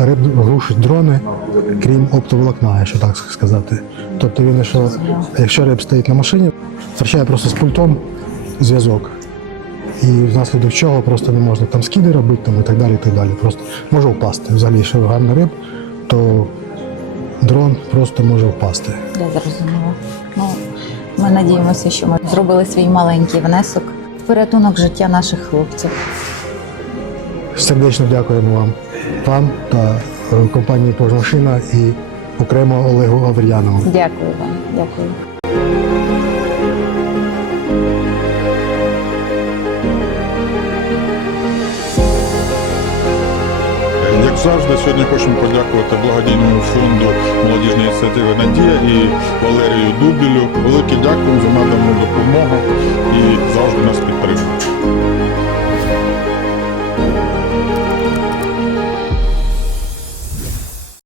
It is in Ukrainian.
риб глушить дрони, крім оптоволокна, якщо так сказати. Тобто він, якщо, якщо риб стоїть на машині, втрачає просто з пультом зв'язок. І внаслідок чого просто не можна там скиди робити там, і так далі. і так далі. Просто може впасти. Взагалі, якщо гарна риб, то дрон просто може впасти. Я зрозуміла. Ну, ми надіємося, що ми зробили свій маленький внесок в порятунок життя наших хлопців. Сердечно дякуємо вам, вам та е, компанії «Пожмашина» і окремо Олегу Авер'янову. Дякую вам. Дякую. Як завжди, сьогодні хочемо подякувати благодійному фонду молодіжної ініціативи Надія і Валерію Дубілю. Велике дякую за надану допомогу і завжди нас підтримують.